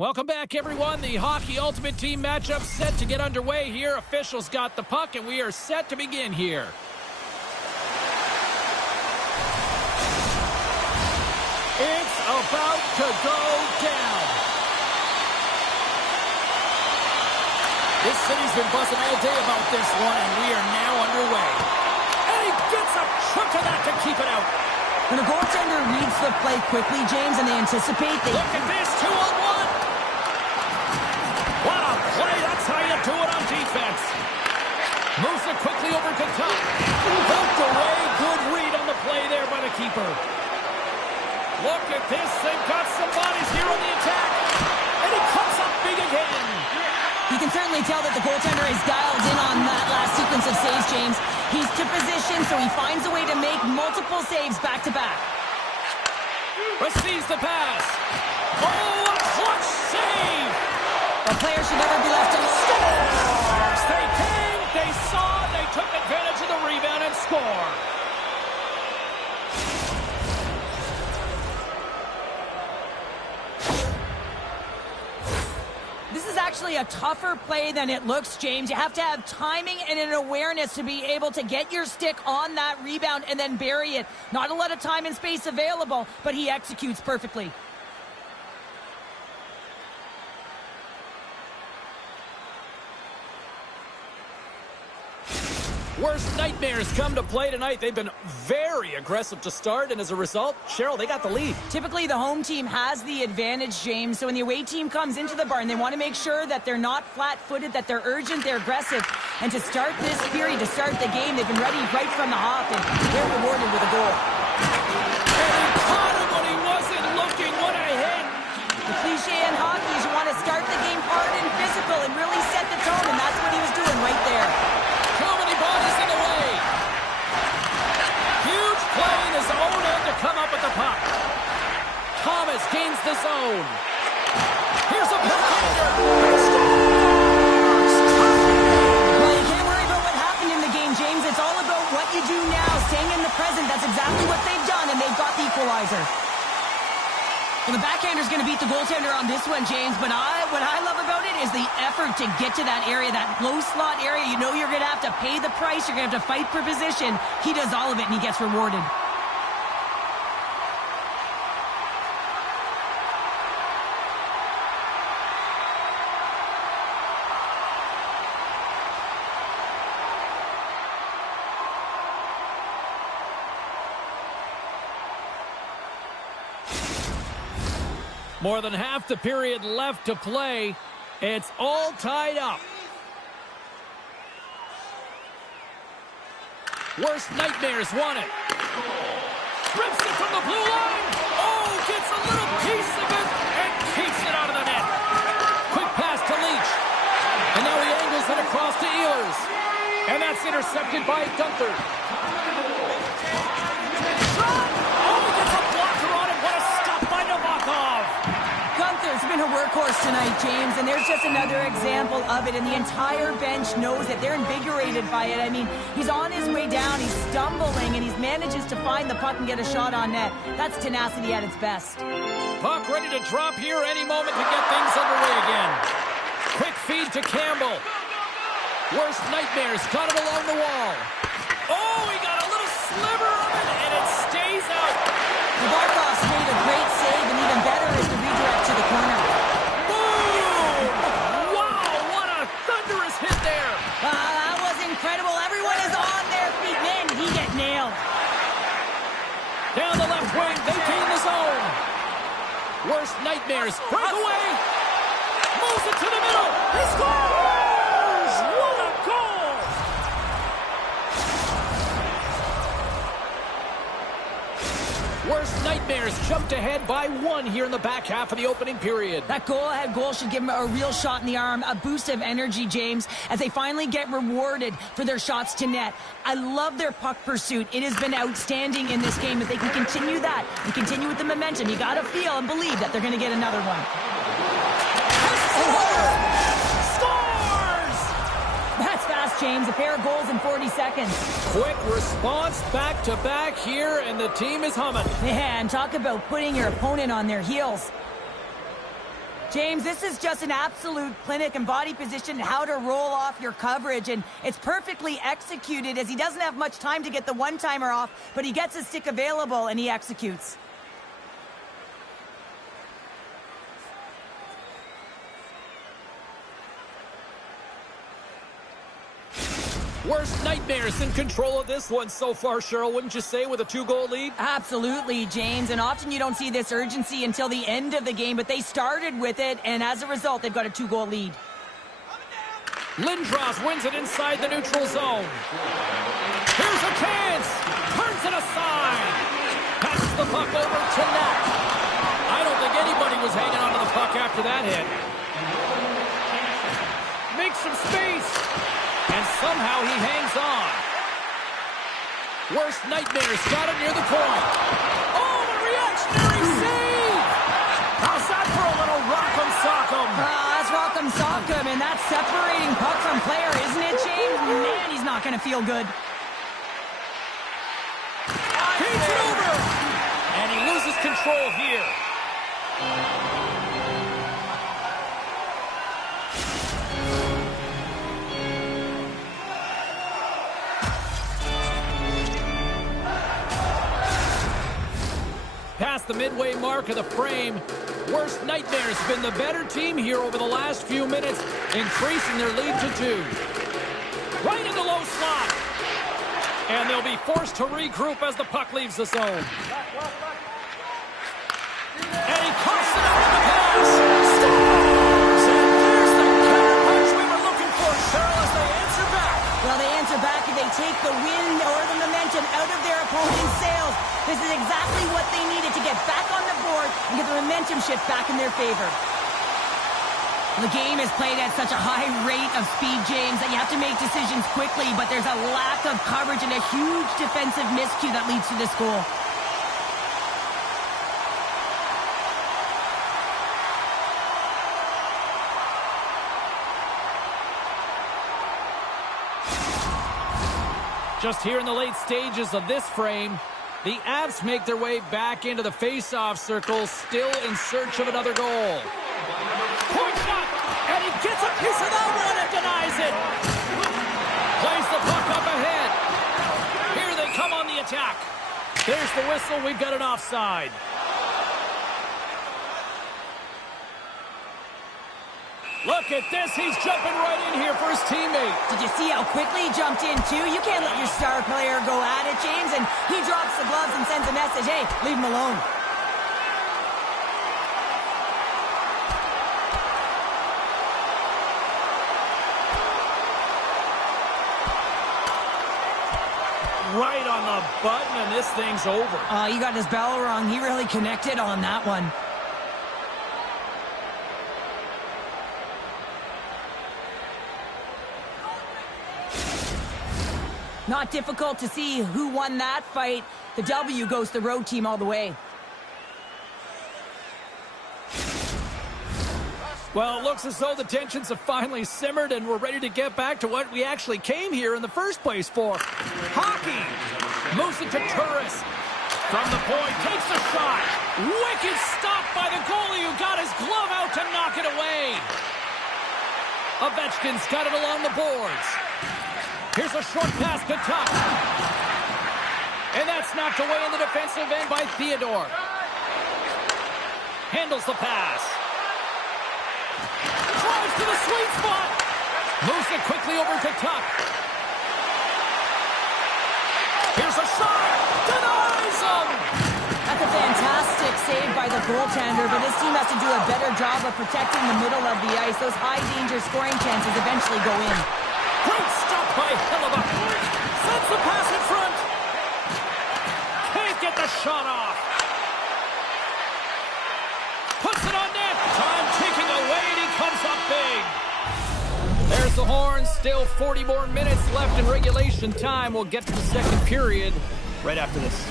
Welcome back, everyone. The Hockey Ultimate Team matchup set to get underway here. Officials got the puck, and we are set to begin here. It's about to go down. This city's been buzzing all day about this one, and we are now underway. And he gets a chunk of that to keep it out. When a goaltender reads the play quickly, James, and they anticipate, they... Look at this, 2-on-1. What a play. That's how you do it on defense. Moves it quickly over to top. Poked away. Good read on the play there by the keeper. Look at this. They've got some bodies here on the attack. And he comes up big again. You can certainly tell that the goaltender is dialed in on that last sequence of saves, James. He's to position, so he finds a way to make multiple saves back-to-back. Receives the pass. Oh, a clutch save. A player should never be left alone. Scores! They came, they saw, they took advantage of the rebound and score. This is actually a tougher play than it looks, James. You have to have timing and an awareness to be able to get your stick on that rebound and then bury it. Not a lot of time and space available, but he executes perfectly. Worst nightmares come to play tonight. They've been very aggressive to start, and as a result, Cheryl, they got the lead. Typically, the home team has the advantage, James. So when the away team comes into the barn, they want to make sure that they're not flat-footed, that they're urgent, they're aggressive. And to start this period, to start the game, they've been ready right from the hop, and they're rewarded with a goal. And he caught him when he wasn't looking. What a hit. The cliche in hockey is you want to start the game hard and physical and really set the tone, and that's what he was doing right there. Too many bodies in the way. Huge play in his own end to come up with the puck. Thomas gains the zone. Here's a backhander. Well, you can't worry about what happened in the game, James. It's all about what you do now, staying in the present. That's exactly what they've done, and they've got the equalizer. Well, the backhander's going to beat the goaltender on this one, James, but what I love about it is the effort to get to that area, that low slot area. You know you're going to have to pay the price. You're going to have to fight for position. He does all of it, and he gets rewarded. More than half the period left to play. It's all tied up. Worst nightmares won it. Rips it from the blue line. Oh, gets a little piece of it and keeps it out of the net. Quick pass to Leach. And now he angles it across to Ehlers. And that's intercepted by Gunther. Gunther's been a workhorse tonight, James, and there's just another example of it, and the entire bench knows it. They're invigorated by it. I mean, he's on his way down, he's stumbling, and he manages to find the puck and get a shot on net. That's tenacity at its best. Puck ready to drop here any moment to get things underway again. Quick feed to Campbell. Worst nightmares got him along the wall. Oh, he got a little sliver of it, and it stays out. The Barkov's made a great save, and even better is the redirect to the corner. Boom! Wow, what a thunderous hit there. That was incredible. Everyone is on their feet. Man, did he get nailed. Down the left wing, they gain the zone. Worst nightmares, breakaway. Moves it to the middle. He scores! What a goal! Worst nightmares jumped ahead by 1 here in the back half of the opening period. That goal-ahead goal should give them a real shot in the arm, a boost of energy, James, as they finally get rewarded for their shots to net. I love their puck pursuit. It has been outstanding in this game. If they can continue that and continue with the momentum, you got to feel and believe that they're going to get another one. That's fast, James. A pair of goals in 40 seconds. Quick response back-to-back here, and the team is humming. Man, talk about putting your opponent on their heels. James, this is just an absolute clinic and body position, how to roll off your coverage, and it's perfectly executed as he doesn't have much time to get the one-timer off, but he gets his stick available and he executes. Worst nightmares in control of this one so far, Cheryl, wouldn't you say, with a 2-goal lead? Absolutely, James, and often you don't see this urgency until the end of the game, but they started with it, and as a result, they've got a 2-goal lead. Lindros wins it inside the neutral zone. Here's a chance! Turns it aside! Passes the puck over to net. I don't think anybody was hanging onto the puck after that hit. Makes some space! And somehow he hangs on. Worst nightmares got him near the point. Oh, a reactionary save! How's that for a little rock'em sock'em? That's rock'em sock'em, and that's separating puck from player, isn't it, James? Man, he's not going to feel good. Feeds it over! And he loses control here. Past the midway mark of the frame, Worst Nightmares have been the better team here over the last few minutes, increasing their lead to 2. Right in the low slot. And they'll be forced to regroup as the puck leaves the zone. And he coughs it up with the pass. Scores! And there's the counterpunch we were looking for, Cheryl, as they answer back. Well, they answer back and they take the wind or the momentum out of their opponent's sails. This is exactly what they needed to get back on the board and get the momentum shift back in their favor. The game is played at such a high rate of speed, James, that you have to make decisions quickly, but there's a lack of coverage and a huge defensive miscue that leads to this goal. Just here in the late stages of this frame, the Avs make their way back into the face-off circle, still in search of another goal. Point shot! And he gets a piece of that one and denies it! Plays the puck up ahead. Here they come on the attack. There's the whistle. We've got an offside. Look at this. He's jumping right in here for his teammate. Did you see how quickly he jumped in, too? You can't let your star player go at it, James. And he drops the gloves and sends a message, hey, leave him alone. Right on the button, and this thing's over. He got his bell wrong. He really connected on that one. Not difficult to see who won that fight. The W goes to the road team all the way. Well, it looks as though the tensions have finally simmered and we're ready to get back to what we actually came here in the first place for. Hockey! Moves it to Turris. From the point, takes a shot. Wicked stop by the goalie who got his glove out to knock it away. Ovechkin's got it along the boards. Here's a short pass to Tuck. And that's knocked away in the defensive end by Theodore. Handles the pass. Drives to the sweet spot. Moves it quickly over to Tuck. Here's a shot. Denies him. That's a fantastic save by the goaltender, but this team has to do a better job of protecting the middle of the ice. Those high-danger scoring chances eventually go in. Great stop by Hellebuck. Sends the pass in front. Can't get the shot off. Puts it on net. Time ticking away, and he comes up big. There's the horn. Still 40 more minutes left in regulation time. We'll get to the second period right after this.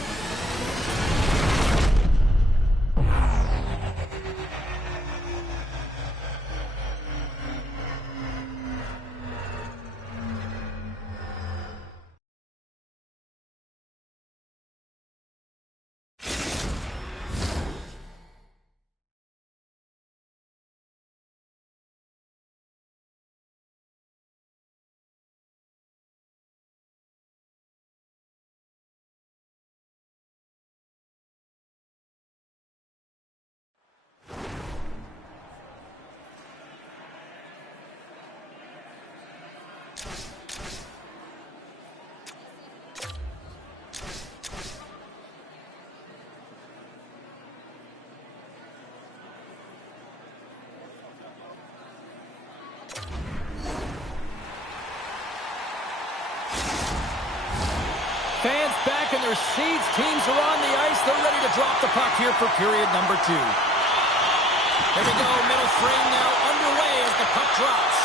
Fans back in their seats. Teams are on the ice. They're ready to drop the puck here for period number 2. Here we go. Middle frame now underway as the puck drops.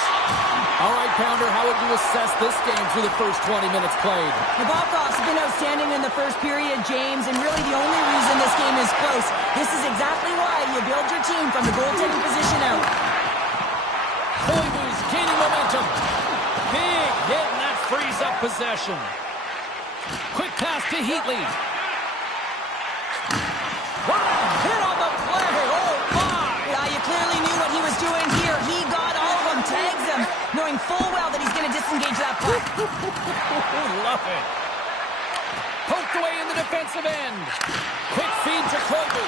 All right, Pounder, how would you assess this game through the first 20 minutes played? The Blackhawks have been outstanding in the first period, James, and really the only reason this game is close. This is exactly why you build your team from the goaltending position out. Koivu's gaining momentum. Big hit, and that frees up possession. Quick pass to Heatley. What a hit on the play! Oh, my! Yeah, you clearly knew what he was doing here. He got all of them, tags them, knowing full well that he's going to disengage that puck. Love it. Poked away in the defensive end. Quick feed to Koivu.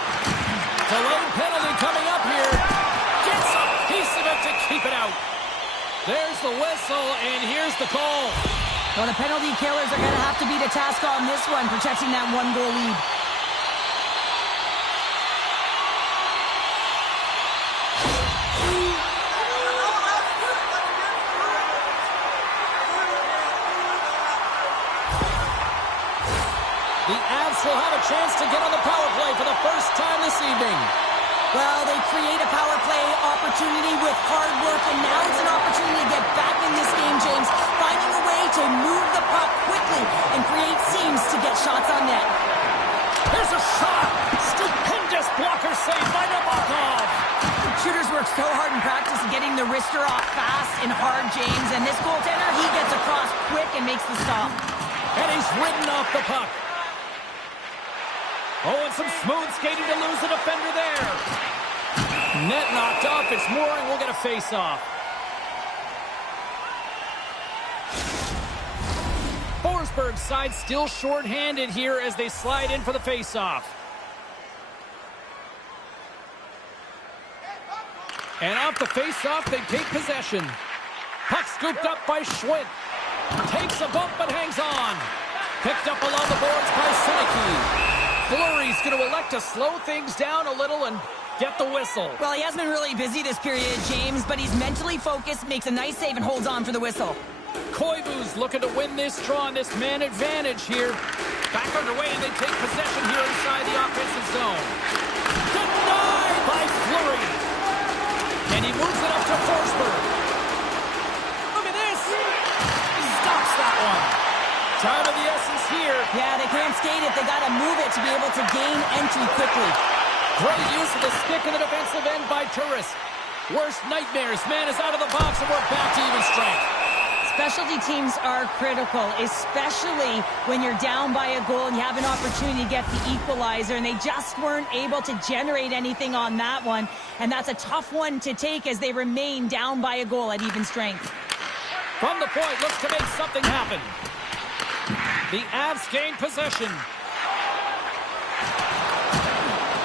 Delayed penalty coming up here. Gets a piece of it to keep it out. There's the whistle, and here's the call. Well, the penalty killers are going to have to be the task on this one, protecting that 1-goal lead. The Avs will have a chance to get on the power play for the first time this evening. Well, they create a power play opportunity with hard work, and now it's an opportunity to get back in this game, James, finding a way to move the puck quickly and create seams to get shots on net. There's a shot! Stupendous blocker save by Nabokov! Shooters work so hard in practice getting the wrister off fast and hard, James, and this goaltender, he gets across quick and makes the stop. And he's ridden off the puck. Oh, and some smooth skating to lose the defender there. Net knocked off. It's Mooring. We'll get a face-off. Forsberg's side still short-handed here as they slide in for the face-off. And off the face-off, they take possession. Puck scooped up by Schwinn. Takes a bump but hangs on. Picked up along the boards by Seneke. Fleury's going to elect to slow things down a little and get the whistle. Well, he has been really busy this period, James, but he's mentally focused, makes a nice save, and holds on for the whistle. Koivu's looking to win this draw on this man advantage here. Back underway, and they take possession here inside the offensive zone. Denied by Fleury. And he moves it up to Forsberg. Look at this. Stops that one. Time of the essence here. Yeah, they can't skate it. They got to move it to be able to gain entry quickly. Great use of the stick in the defensive end by Turris. Worst nightmares. Man is out of the box, and we're back to even strength. Specialty teams are critical, especially when you're down by a goal and you have an opportunity to get the equalizer, and they just weren't able to generate anything on that one. And that's a tough one to take as they remain down by a goal at even strength. From the point, looks to make something happen. The Avs gain possession.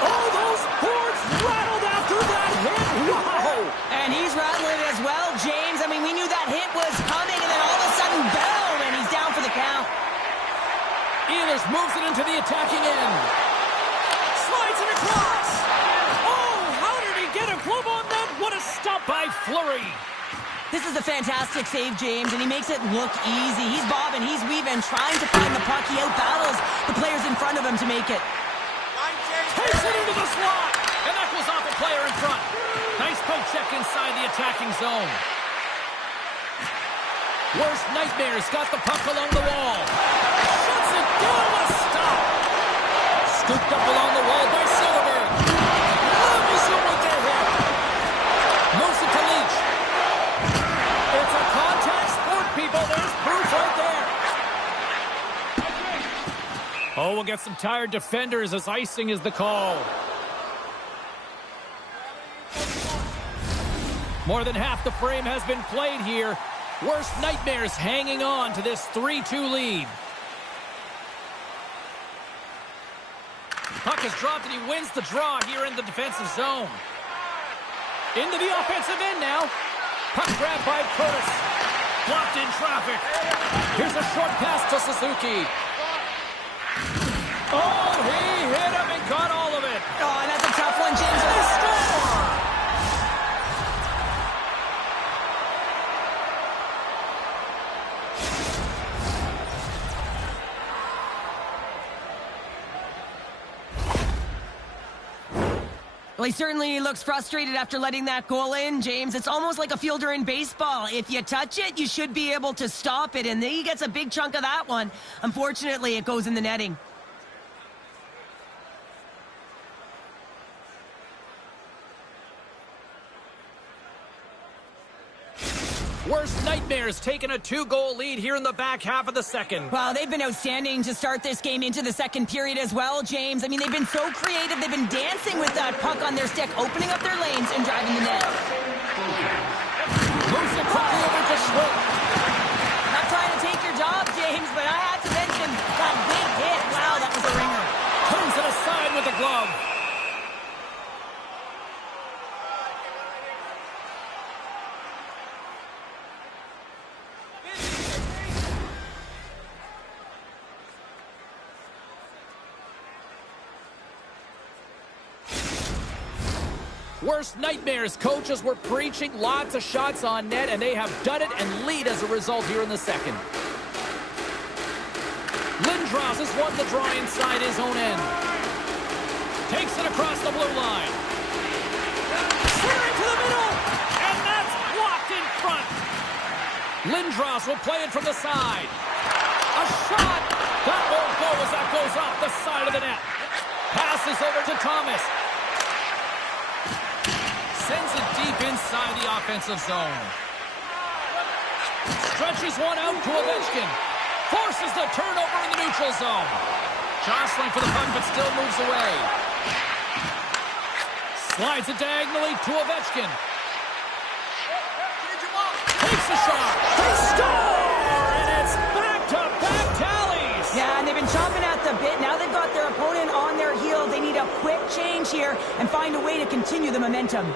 Oh, those boards rattled after that hit. Wow! And he's rattling as well, James. I mean, we knew that hit was coming, and then all of a sudden, boom, and he's down for the count. Ehlers moves it into the attacking end. Slides it across. Oh, how did he get a glove on that? What a stop by Fleury. This is a fantastic save, James, and he makes it look easy. He's bobbing, he's weaving, trying to find the puck. He outbattles the players in front of him to make it. Takes it into the slot, and that goes off a player in front. Nice poke check inside the attacking zone. Worst nightmares got the puck along the wall. Shuts it down with a stop. Scooped up along the wall by Silverberg. Loves him with their hit. Moves it to Leach. It's a contact sport, people. There's proof right there. Oh, we'll get some tired defenders as icing is the call. More than half the frame has been played here. Worst nightmares hanging on to this 3-2 lead. Puck is dropped and he wins the draw here in the defensive zone. Into the offensive end now. Puck grabbed by Curtis. Blocked in traffic. Here's a short pass to Suzuki. Oh, he hit him and got all of it. Oh, and that's a tough one, James. They score! Well, he certainly looks frustrated after letting that goal in, James. It's almost like a fielder in baseball. If you touch it, you should be able to stop it, and he gets a big chunk of that one. Unfortunately, it goes in the netting. Worst nightmares taking a 2-goal lead here in the back half of the second. Well, they've been outstanding to start this game into the second period as well, James. I mean, they've been so creative. They've been dancing with that puck on their stick, opening up their lanes and driving the net. Moves it quickly over to Schmidt. Not trying to take your job, James, but I had to mention that big hit. Wow, that was a ringer. Turns it aside with the glove. Worst nightmares. Coaches were preaching lots of shots on net, and they have done it and lead as a result here in the second. Lindros has won the draw inside his own end. Takes it across the blue line. Clearing to the middle, and that's blocked in front. Lindros will play it from the side. A shot. That won't go as that goes off the side of the net. Passes over to Thomas. Sends it deep inside the offensive zone. Stretches one out to Ovechkin. Forces the turnover in the neutral zone. Jostling for the puck, but still moves away. Slides it diagonally to Ovechkin. Takes a shot. They score! And it's back-to-back tallies. Yeah, and they've been chomping at the bit. Now they've got their opponent on their heels. They need a quick change here and find a way to continue the momentum.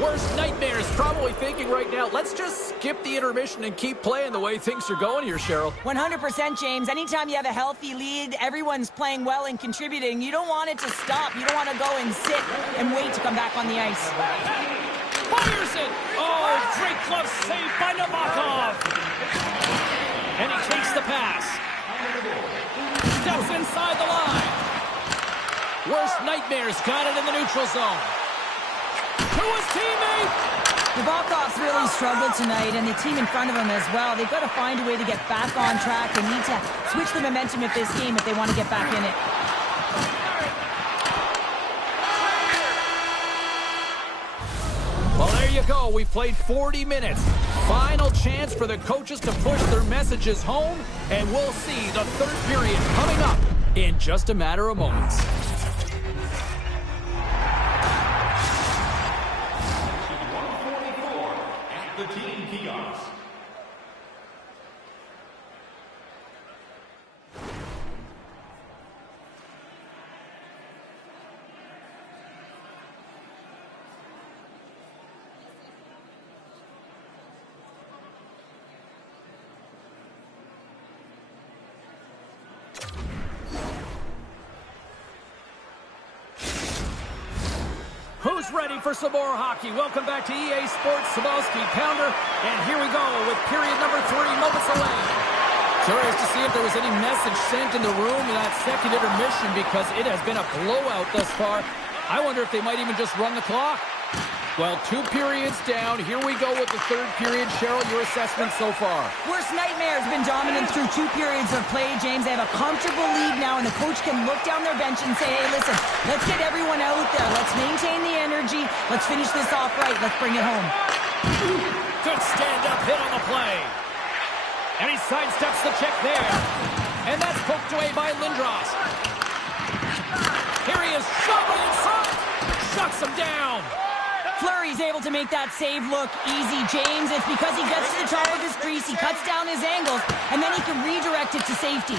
Worst nightmares probably thinking right now, let's just skip the intermission and keep playing the way things are going here, Cheryl. 100%, James. Anytime you have a healthy lead, everyone's playing well and contributing. You don't want it to stop. You don't want to go and sit and wait to come back on the ice. Fires it! Oh, great glove save by Nabokov! And he takes the pass. Steps inside the line. Worst nightmares got it in the neutral zone. To his teammate! Nabokov's really struggled tonight, and the team in front of him as well. They've got to find a way to get back on track. They need to switch the momentum of this game if they want to get back in it. Well, there you go. We've played 40 minutes. Final chance for the coaches to push their messages home, and we'll see the third period coming up in just a matter of moments. The team kiosk. Who's ready for some more hockey? Welcome back to EA Sports Sabalski Pounder. And here we go with period number 3, moments away. Curious to see if there was any message sent in the room in that second intermission because it has been a blowout thus far. I wonder if they might even just run the clock. Well, 2 periods down. Here we go with the third period. Cheryl, your assessment so far? Worst nightmare has been dominant through 2 periods of play, James. They have a comfortable lead now, and the coach can look down their bench and say, hey, listen, let's get everyone out there. Let's maintain the energy. Let's finish this off right. Let's bring it home. Good stand-up hit on the play. And he sidesteps the check there. And that's poked away by Lindros. Here he is, shoving in front. Shuts him down. Fleury's able to make that save look easy, James. It's because he gets to the top of his crease, he cuts down his angles, and then he can redirect it to safety.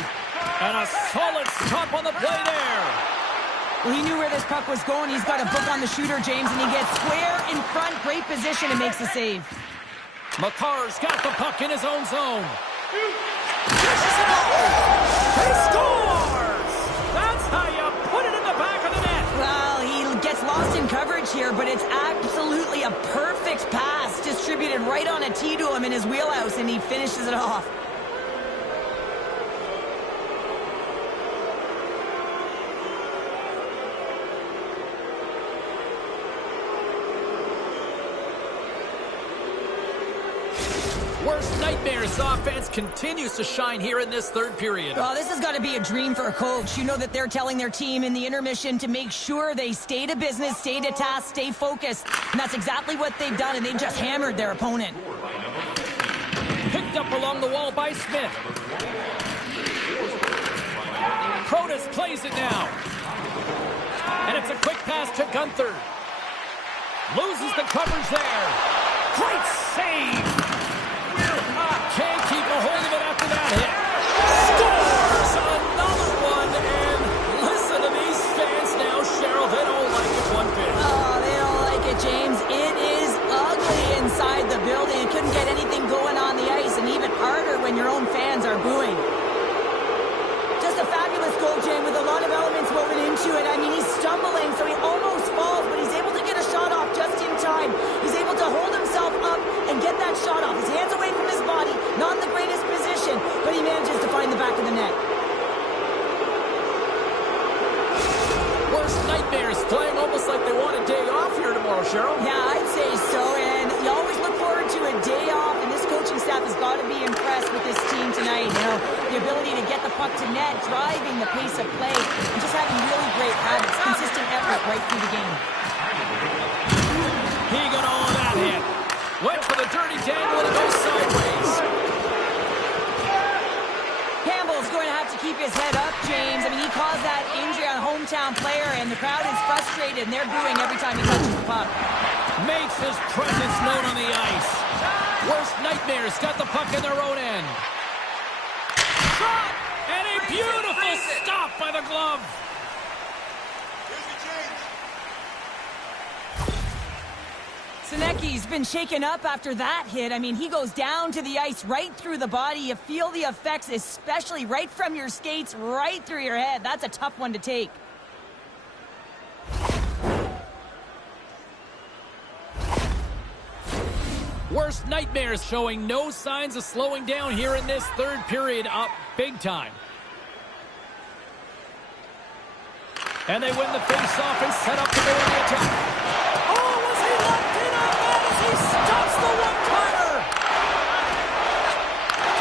And a solid stop on the play there. Well, he knew where this puck was going. He's got a book on the shooter, James, and he gets square in front. Great position and makes the save. McCarr's got the puck in his own zone. He scores! That's how you put it in the back of the net. Well, he gets lost in coverage here, but it's absolutely a perfect pass distributed right on a tee to him in his wheelhouse, and he finishes it off. Worst nightmares offense continues to shine here in this third period. Well, this has got to be a dream for a coach. You know that they're telling their team in the intermission to make sure they stay to business, stay to task, stay focused. And that's exactly what they've done, and they've just hammered their opponent. Picked up along the wall by Smith. Protas plays it now. And it's a quick pass to Gunther. Loses the coverage there. Great save! Can't keep a hold of it after that hit. Scores another one, and listen to these fans now, Cheryl. They don't like it one bit. Oh, they don't like it, James. It is ugly inside the building. You couldn't get anything going on the ice, and even harder when your own fans are booing. Just a fabulous goal, James, with a lot of elements woven into it. I mean, he's stumbling, so he almost falls, but he's able to get a shot off just in time. He's able to hold himself up and get that shot off. His hands away from his body, not in the greatest position, but he manages to find the back of the net. Worst nightmares, playing almost like they want a day off here tomorrow, Cheryl. Yeah, I'd say so, and you always look forward to a day off, and this coaching staff has got to be impressed with this team tonight. You know, the ability to get the puck to net, driving the pace of play, and just having really great habits, consistent effort right through the game. He got all of that hit. Went for the dirty dangle and it goes sideways. Campbell's going to have to keep his head up, James. I mean, he caused that injury on a hometown player, and the crowd is frustrated, and they're booing every time he touches the puck. Makes his presence known on the ice. Worst nightmares got the puck in their own end. Shot! And a beautiful stop by the glove. Senecki's been shaken up after that hit. I mean, he goes down to the ice right through the body. You feel the effects, especially right from your skates, right through your head. That's a tough one to take. Worst nightmares showing no signs of slowing down here in this third period, up big time. And they win the face-off and set up to go on the attack. Oh, was he locked in on that as he stops the one-timer?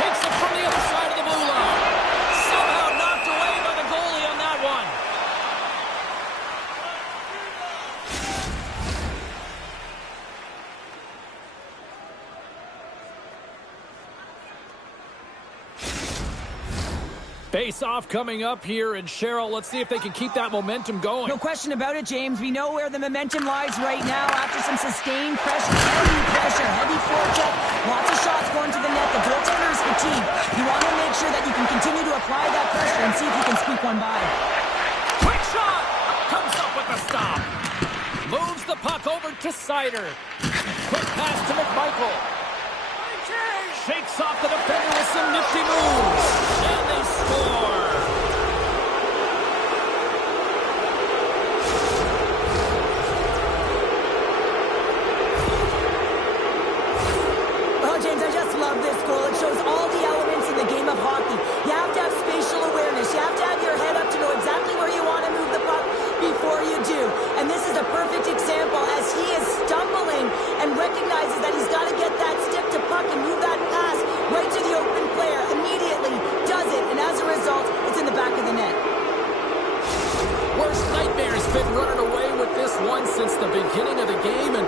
Takes it from the other side of the blue line. Somehow knocked away by the goalie on that one. Face-off coming up here, and Cheryl, let's see if they can keep that momentum going. No question about it, James. We know where the momentum lies right now after some sustained pressure, heavy forecheck, lots of shots going to the net. The goaltender is fatigued. You want to make sure that you can continue to apply that pressure and see if you can squeak one by. Quick shot! Comes up with a stop. Moves the puck over to Sider. Quick pass to McMichael. Shakes off the defender with some nifty moves. And they score. Oh, James, I just love this goal. It shows all the elements in the game of hockey. You have to have spatial awareness. You have to have your head up to know exactly where you want to move the puck before you do. And this is a perfect example as he is stumbling and recognizes that he's got to get that stick to puck and move that pass right to the open player. Immediately does it, and as a result, it's in the back of the net. Worst nightmare's been running away with this one since the beginning of the game, and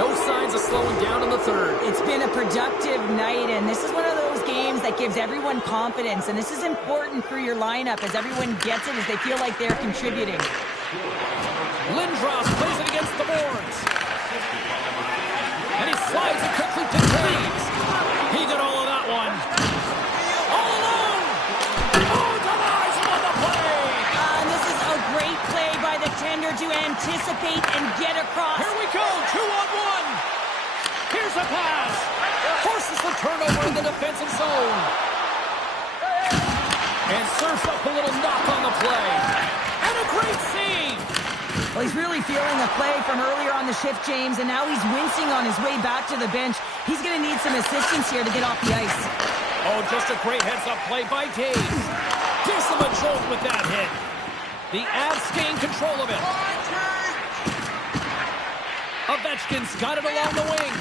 no signs of slowing down in the third. It's been a productive night, and this is one of those games that gives everyone confidence, and this is important for your lineup as everyone gets it, as they feel like they're contributing. Lindros plays it against the boards. And he slides it quickly to Graves. He got all of that one. All alone! Oh, denies him on the play! And this is a great play by the tender to anticipate and get across. Here we go, 2-on-1. Here's a pass. Forces the turnover in the defensive zone. And serves up a little knock on the play. And a great save. Well, he's really feeling a play from earlier on the shift, James, and now he's wincing on his way back to the bench. He's going to need some assistance here to get off the ice. Oh, just a great heads-up play by Taves. Gives him a jolt with that hit. The Avs gain control of it. Ovechkin's got it along the wing.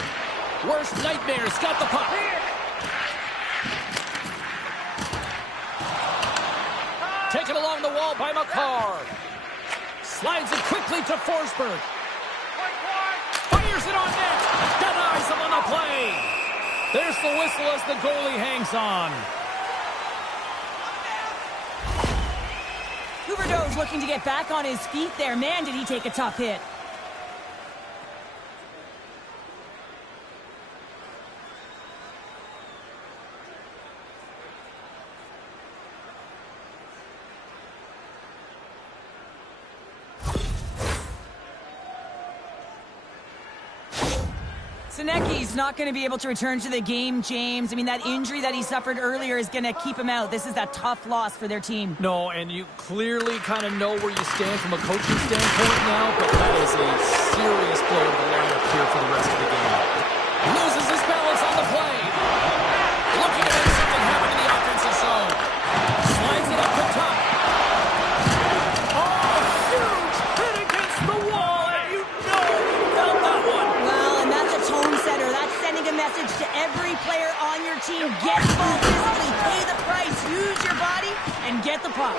Worst Nightmares got the puck. Taken along the wall by McCarr. Slides it quickly to Forsberg. Fires it on net. Denies him on the play. There's the whistle as the goalie hangs on. Huberdeau's looking to get back on his feet there. Man, did he take a tough hit. Senecki's not going to be able to return to the game, James. I mean, that injury that he suffered earlier is going to keep him out. This is that tough loss for their team. No, and you clearly kind of know where you stand from a coaching standpoint now, but that is a serious blow to the lineup here for the rest of the game. Loses his balance on the play. Looking to make something happen in the offensive zone. Slides it up the top. Oh, huge hit against the wall, and you know you felt that one. Well, and that's a tone setter. That's sending a message to every player on your team. Get involved physically, pay the price, use your body, and get the puck.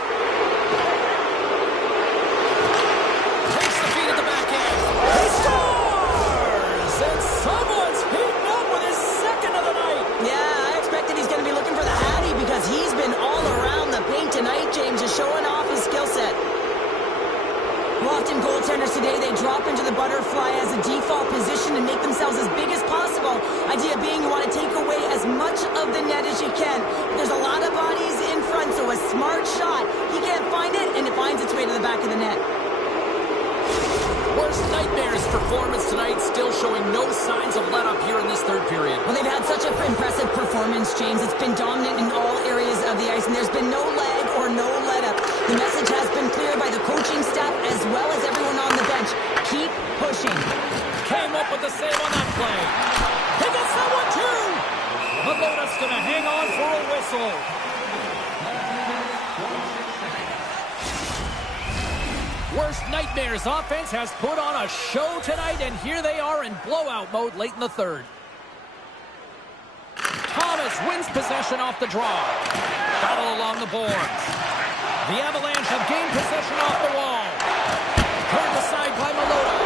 Takes the feed at the back end. He scores! And someone's heating up with his second of the night. Yeah, I expected he's going to be looking for the Hattie because he's been all around the paint tonight, James, is showing off his skill set. Often goaltenders today, they drop into the butterfly as a default position and make themselves as big as possible. Idea being you want to take away as much of the net as you can. There's a lot of bodies in front, so a smart shot. He can't find it, and it finds its way to the back of the net. Worst Nightmares performance tonight, still showing no signs of let-up here in this third period. Well, they've had such an impressive performance, James. It's been dominant in all areas of the ice, and there's been no lag or no let-up. The message has been clear by the coaching staff as well as everyone on the bench. Keep pushing. Came up with the save on that play. He gets that one, too! Mamota's going to hang on for a whistle. Worst Nightmares offense has put on a show tonight, and here they are in blowout mode late in the third. Thomas wins possession off the draw. Battle along the boards. The Avalanche have gained possession off the wall. Turned aside by Malota.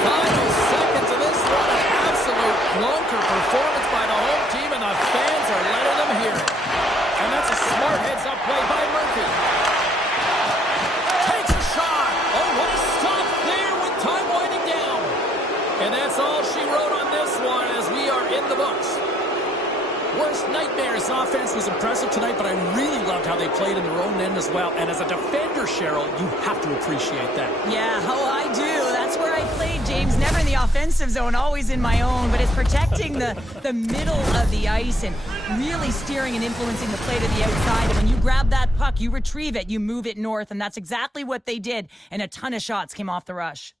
Final seconds of this one, an absolute clunker performance by the home team, and the fans are letting them hear it. And that's a smart heads-up play by Murphy. Takes a shot. Oh, what a stop there with time winding down. And that's all she wrote on this one as we are in the books. Worst Nightmares offense was impressive tonight, but I really loved how they played in their own end as well. And as a defender, Cheryl, you have to appreciate that. Yeah, oh, I do. That's where I played, James. Never in the offensive zone, always in my own. But it's protecting the middle of the ice and really steering and influencing the play to the outside. And when you grab that puck, you retrieve it, you move it north. And that's exactly what they did. And a ton of shots came off the rush.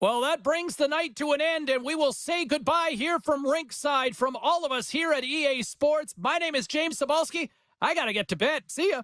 Well, that brings the night to an end, and we will say goodbye here from Rinkside from all of us here at EA Sports. My name is James Cebulski. I got to get to bed. See ya.